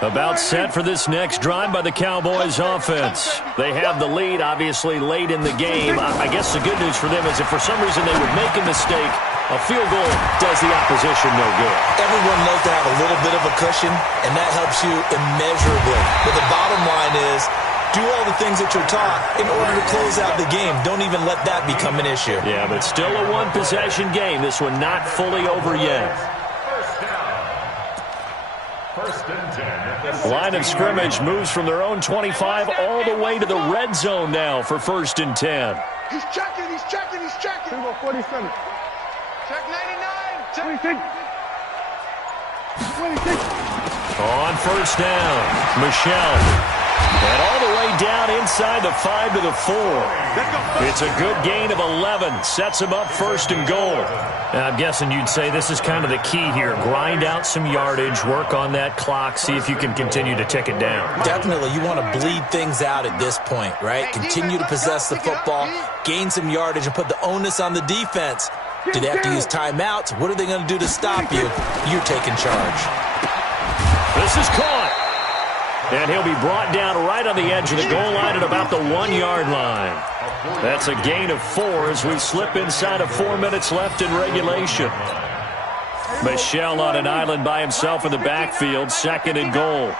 About set for this next drive by the Cowboys offense. They have the lead, obviously, late in the game. I guess the good news for them is if for some reason they would make a mistake, a field goal does the opposition no good. Everyone loves to have a little bit of a cushion, and that helps you immeasurably. But the bottom line is, do all the things that you're taught in order to close out the game. Don't even let that become an issue. Yeah, but still a one-possession game. This one not fully over yet. First and 10. Line of scrimmage moves from their own 25 all the way to the red zone now for 1st and 10. He's checking, he's checking, he's checking. 47. Check 99. 26. 26. On first down, Michel And all the way down inside the 5 to the 4. It's a good gain of 11. Sets him up first and goal. And I'm guessing you'd say this is kind of the key here. Grind out some yardage, work on that clock, see if you can continue to tick it down. Definitely, you want to bleed things out at this point, right? Continue to possess the football, gain some yardage, and put the onus on the defense. Do they have to use timeouts? What are they going to do to stop you? You're taking charge. This is caught. And he'll be brought down right on the edge of the goal line at about the 1-yard line. That's a gain of 4 as we slip inside of 4 minutes left in regulation. Michel on an island by himself in the backfield, 2nd and goal.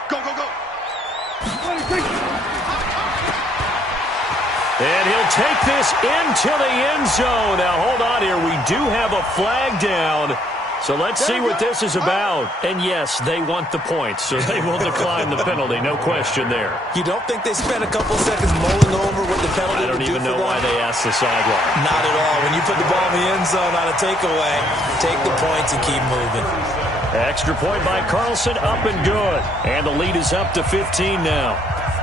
And he'll take this into the end zone. Now, hold on here. We do have a flag down. So let's see what this is about. And, yes, they want the points, so they will decline the penalty. No question there. You don't think they spent a couple seconds mulling over what the penalty would do? I don't even know why they asked the sideline. Not at all. When you put the ball in the end zone on a takeaway, take the points and keep moving. Extra point by Carlson, up and good. And the lead is up to 15 now.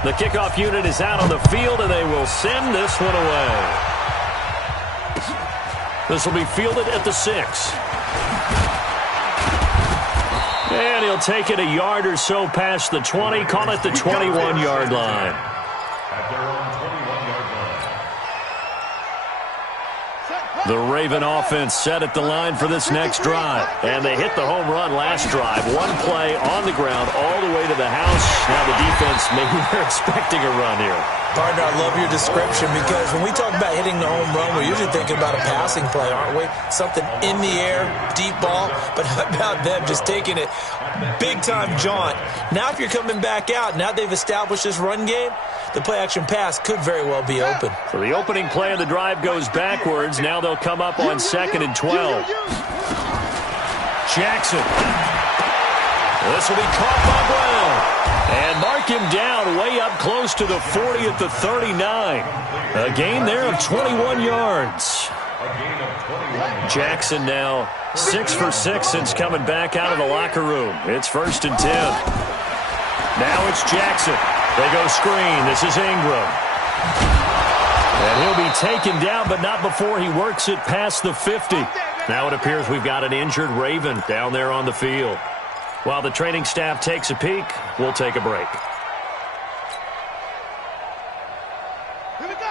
The kickoff unit is out on the field, and they will send this one away. This will be fielded at the 6. And he'll take it a yard or so past the 20, call it the 21-yard line. At their own 21-yard line. The Raven offense set at the line for this next drive. And they hit the home run last drive. One play on the ground all the way to the house. Now the defense, maybe they're expecting a run here. Partner, I love your description because when we talk about hitting the home run, we're usually thinking about a passing play, aren't we? Something in the air, deep ball, but how about them just taking it big-time jaunt? Now if you're coming back out, now they've established this run game, the play-action pass could very well be open. So the opening play of the drive goes backwards. Now they'll come up on 2nd and 12. Jackson. This will be caught by Brown. And mark him down way up close to the 40 at the 39. A gain there of 21 yards. Jackson now 6 for 6 since coming back out of the locker room. It's 1st and 10. Now it's Jackson. They go screen. This is Ingram. And he'll be taken down, but not before he works it past the 50. Now it appears we've got an injured Raven down there on the field. While the training staff takes a peek, we'll take a break.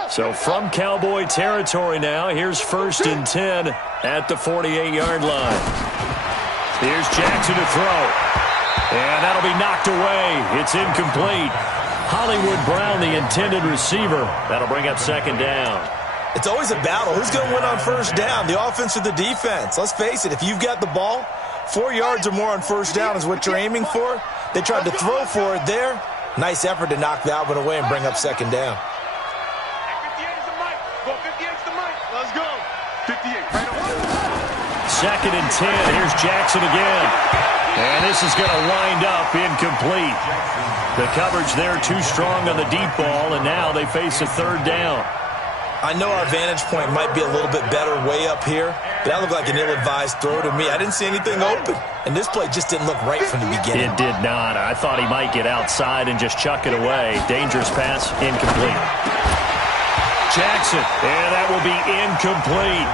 So from Cowboy territory now, here's 1st and 10 at the 48-yard line. Here's Jackson to throw. And that'll be knocked away. It's incomplete. Hollywood Brown, the intended receiver. That'll bring up 2nd down. It's always a battle. Who's going to win on 1st down, the offense or the defense? Let's face it, if you've got the ball, 4 yards or more on 1st down is what you're aiming for. They tried to throw for it there. Nice effort to knock that one away and bring up 2nd down. 58's the mic. Let's go. 58, right on. 2nd and 10. Here's Jackson again. And this is going to wind up incomplete. The coverage there too strong on the deep ball, and now they face a 3rd down. I know our vantage point might be a little bit better way up here, but that looked like an ill-advised throw to me. I didn't see anything open, and this play just didn't look right from the beginning. It did not. I thought he might get outside and just chuck it away. Dangerous pass, incomplete. Jackson, and that will be incomplete.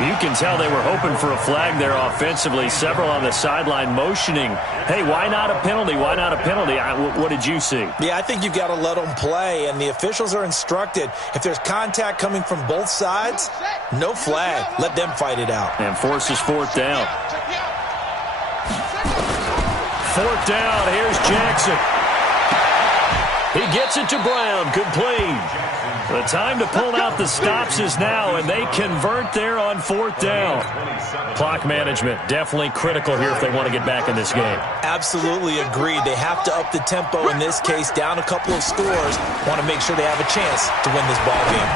You can tell they were hoping for a flag there offensively. Several on the sideline motioning, hey, why not a penalty? Why not a penalty? What did you see? Yeah, I think you've got to let them play, and the officials are instructed. If there's contact coming from both sides, no flag. Let them fight it out. And forces 4th down. 4th down, here's Jackson. He gets it to Brown, complete. The time to pull out the stops is now, and they convert there on 4th down. Clock management, definitely critical here if they want to get back in this game. Absolutely agreed. They have to up the tempo in this case, down a couple of scores. Want to make sure they have a chance to win this ball game.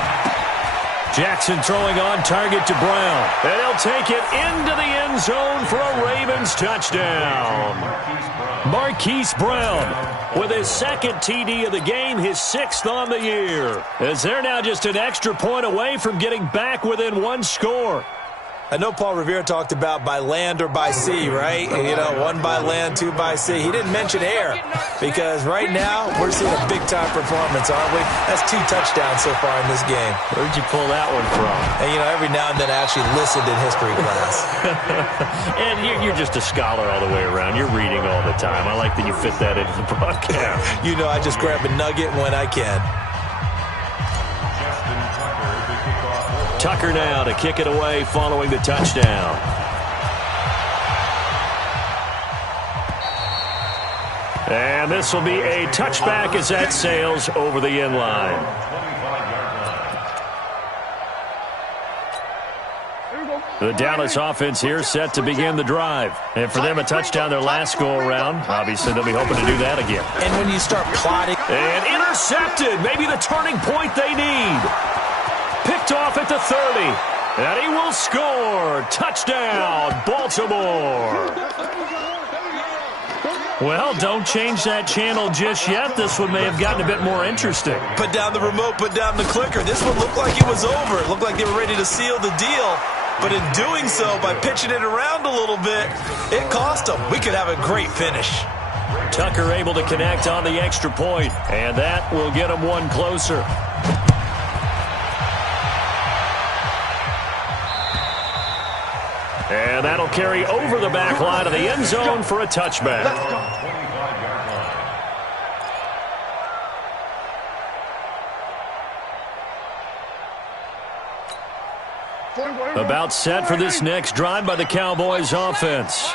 Jackson throwing on target to Brown. And he'll take it into the end zone for a Ravens touchdown. Marquise Brown with his 2nd TD of the game, his 6th on the year. As they're now just an extra point away from getting back within 1 score. I know Paul Revere talked about by land or by sea, right? You know, 1 by land, 2 by sea. He didn't mention air because right now we're seeing a big-time performance, aren't we? That's 2 touchdowns so far in this game. Where'd you pull that one from? And, you know, every now and then I actually listened in history class. And you're just a scholar all the way around. You're reading all the time. I like that you fit that into the broadcast. You know, I just grab a nugget when I can. Tucker now to kick it away following the touchdown. And this will be a touchback as that sails over the end line. The Dallas offense here set to begin the drive. And for them, a touchdown their last go-around. Obviously, they'll be hoping to do that again. And when you start plotting... And intercepted. Maybe the turning point they need. Picked off at the 30. And he will score. Touchdown, Baltimore. Well, don't change that channel just yet. This one may have gotten a bit more interesting. Put down the remote, put down the clicker. This one looked like it was over. It looked like they were ready to seal the deal. But in doing so, by pitching it around a little bit, it cost them. We could have a great finish. Tucker able to connect on the extra point, and that will get him one closer. And that'll carry over the back line of the end zone for a touchback. About set for this next drive by the Cowboys offense.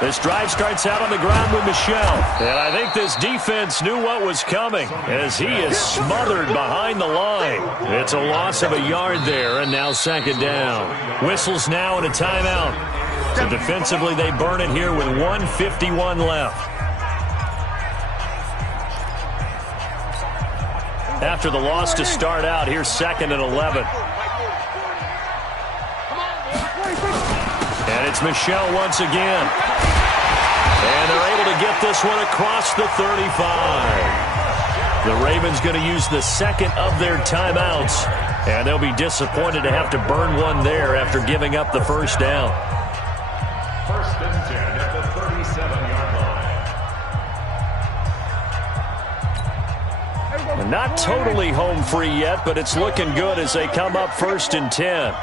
This drive starts out on the ground with Michel. And I think this defense knew what was coming as he is smothered behind the line. It's a loss of a yard there, and now second down. Whistles now and a timeout. So defensively, they burn it here with 1:51 left. After the loss to start out, here's 2nd and 11. And it's Michel once again. And they're able to get this one across the 35. The Ravens going to use the second of their timeouts. And they'll be disappointed to have to burn one there after giving up the first down. 1st and 10 at the 37-yard line. And not totally home free yet, but it's looking good as they come up 1st and 10.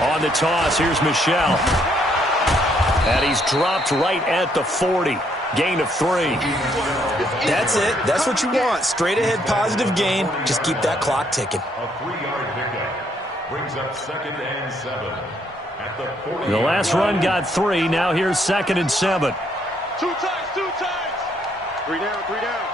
On the toss, here's Michel. And he's dropped right at the 40. Gain of 3. That's it. That's what you want. Straight ahead positive gain. Just keep that clock ticking. A 3-yard pickup brings up 2nd and 7 at the 40. The last run got 3. Now here's 2nd and 7. 2 times, 2 times. 3 down, 3 down.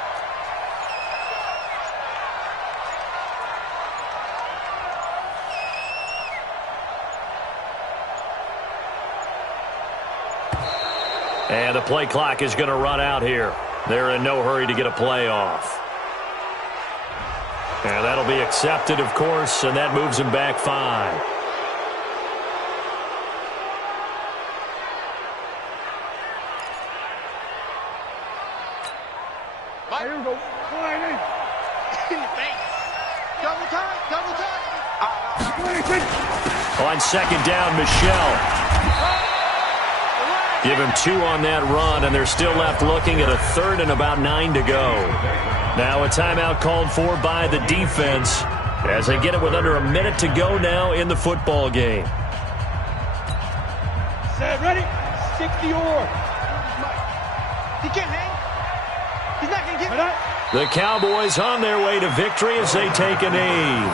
And the play clock is going to run out here. They're in no hurry to get a play off. And that'll be accepted, of course, and that moves him back 5. Here we go. Double time, double time. On 2nd down, Michel. Give him 2 on that run, and they're still left looking at a 3rd and about 9 to go. Now a timeout called for by the defense as they get it with under a minute to go now in the football game. Set, ready? 60 or. He can't hang. He's not going to get it. The Cowboys on their way to victory as they take a knee.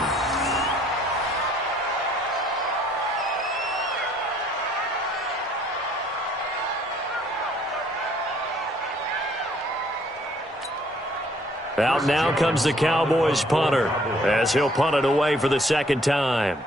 Out now comes the Cowboys punter as he'll punt it away for the 2nd time.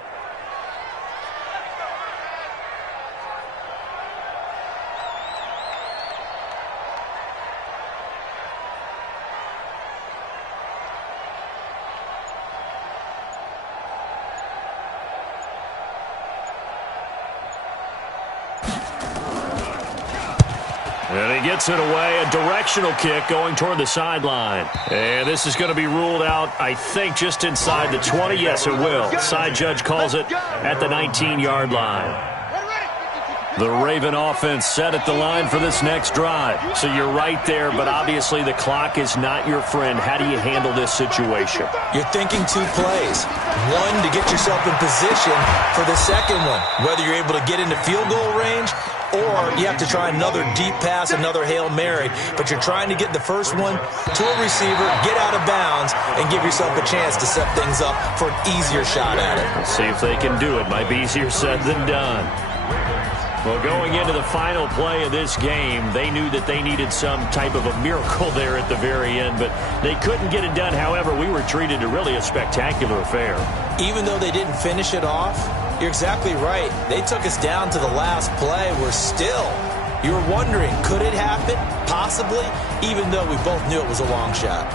And he gets it away, a directional kick going toward the sideline. And this is going to be ruled out, I think, just inside the 20. Yes, it will. Side judge calls it at the 19-yard line. The Raven offense set at the line for this next drive. So you're right there, but obviously the clock is not your friend. How do you handle this situation? You're thinking 2 plays. One, to get yourself in position for the second one, whether you're able to get into field goal range or you have to try another deep pass, another Hail Mary. But you're trying to get the first one to a receiver, get out of bounds, and give yourself a chance to set things up for an easier shot at it. Let's see if they can do it. Might be easier said than done. Well, going into the final play of this game, they knew that they needed some type of a miracle there at the very end, but they couldn't get it done. However, we were treated to really a spectacular affair. Even though they didn't finish it off, you're exactly right. They took us down to the last play. You're wondering, could it happen? Possibly, even though we both knew it was a long shot.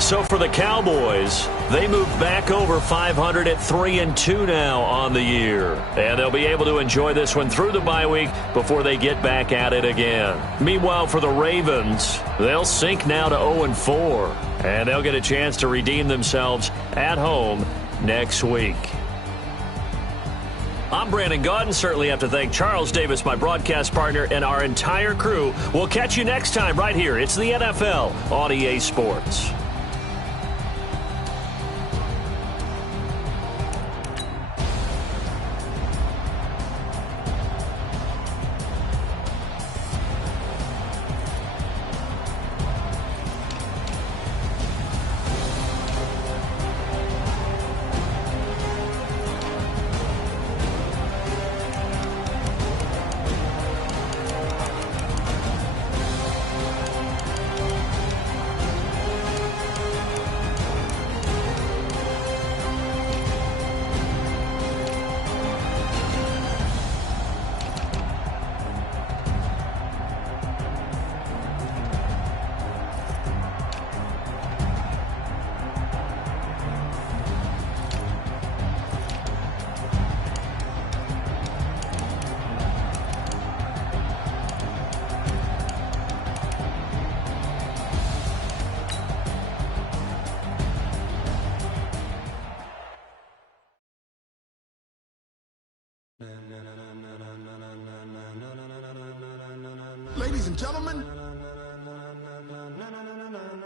So for the Cowboys, they move back over 500 at 3-2 now on the year. And they'll be able to enjoy this one through the bye week before they get back at it again. Meanwhile, for the Ravens, they'll sink now to 0-4. And they'll get a chance to redeem themselves at home next week. I'm Brandon Gaudin. Certainly have to thank Charles Davis, my broadcast partner, and our entire crew. We'll catch you next time right here. It's the NFL on EA Sports.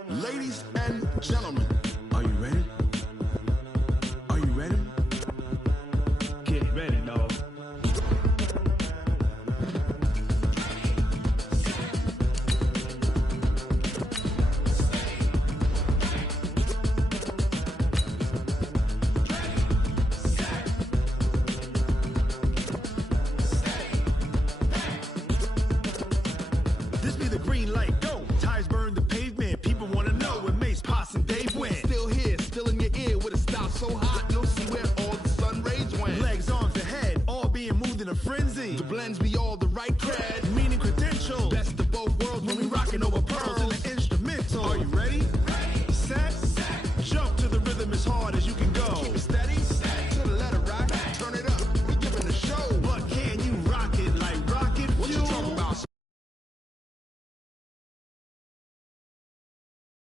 Ladies and gentlemen, are you ready? Are you ready? Get ready, dog. This be the green light, go. Tires burn the pavement. People want to know where Mace, Poss, and Dave went. Still here, still in your ear with a style so hot, you'll see where all the sun rays went. Legs, arms, and head, all being moved in a frenzy. The blends be all the